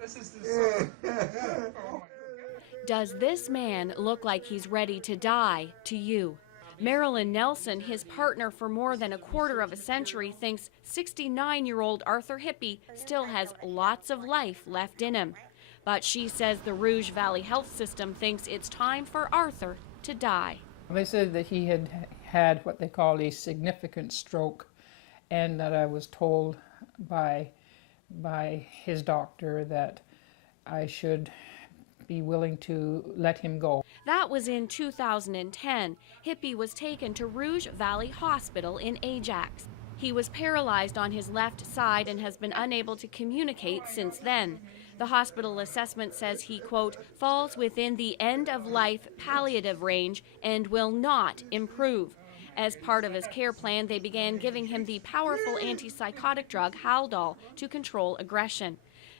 This is the song. Does this man look like he's ready to die to you? Marilyn Nelson, his partner for more than a quarter of a century, thinks 69-year-old Arthur Hippe still has lots of life left in him. But she says the Rouge Valley health system thinks it's time for Arthur to die. They said that he had had what they call a significant stroke, and that I was told by his doctor that I should be willing to let him go. That was in 2010. Hippe was taken to Rouge Valley Hospital in Ajax. He was paralyzed on his left side and has been unable to communicate since then. The hospital assessment says he, quote, falls within the end-of-life palliative range and will not improve. As part of his care plan, they began giving him the powerful antipsychotic drug Haldol to control aggression.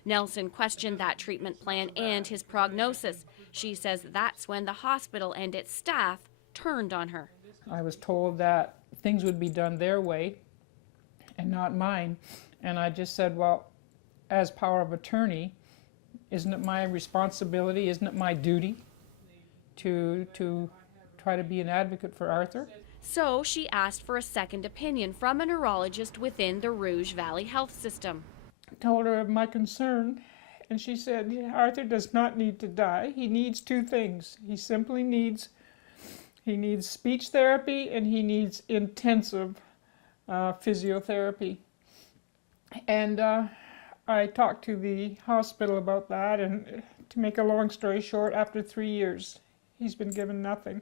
Nelson questioned that treatment plan and his prognosis. She says that's when the hospital and its staff turned on her. I was told that things would be done their way and not mine. And I just said, well, as power of attorney, isn't it my responsibility, isn't it my duty to try to be an advocate for Arthur? So she asked for a second opinion from a neurologist within the Rouge Valley health system. Told her of my concern, and she said, Arthur does not need to die. He needs two things. He simply needs speech therapy, and he needs intensive physiotherapy. And I talked to the hospital about that, and to make a long story short, after 3 years, he's been given nothing.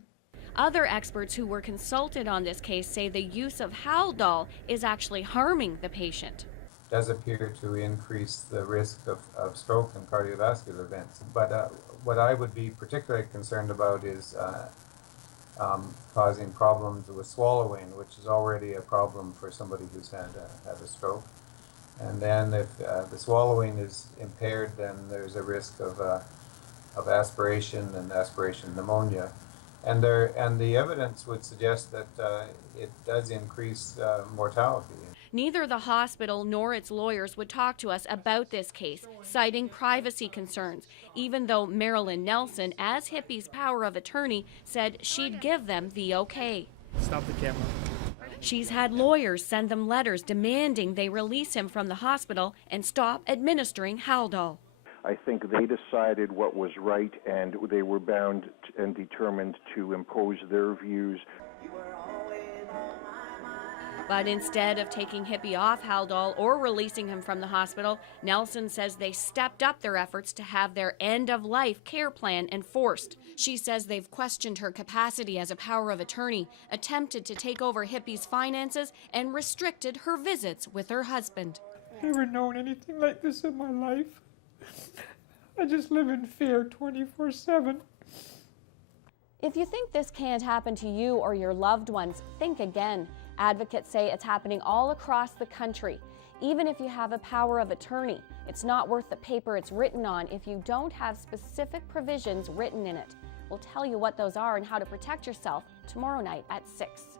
Other experts who were consulted on this case say the use of Haldol is actually harming the patient. Does appear to increase the risk of stroke and cardiovascular events. But what I would be particularly concerned about is causing problems with swallowing, which is already a problem for somebody who's had a stroke. And then if the swallowing is impaired, then there's a risk of aspiration and aspiration pneumonia. And the evidence would suggest that it does increase mortality. Neither the hospital nor its lawyers would talk to us about this case, citing privacy concerns, even though Marilyn Nelson, as Hippe's power of attorney, said she'd give them the okay. Stop the camera. She's had lawyers send them letters demanding they release him from the hospital and stop administering Haldol. I think they decided what was right, and they were bound and determined to impose their views. But instead of taking Hippe off Haldol or releasing him from the hospital, Nelson says they stepped up their efforts to have their end-of-life care plan enforced. She says they've questioned her capacity as a power of attorney, attempted to take over Hippe's finances, and restricted her visits with her husband. I've never known anything like this in my life. I just live in fear 24/7. If you think this can't happen to you or your loved ones, think again. Advocates say it's happening all across the country. Even if you have a power of attorney, it's not worth the paper it's written on if you don't have specific provisions written in it. We'll tell you what those are and how to protect yourself tomorrow night at 6.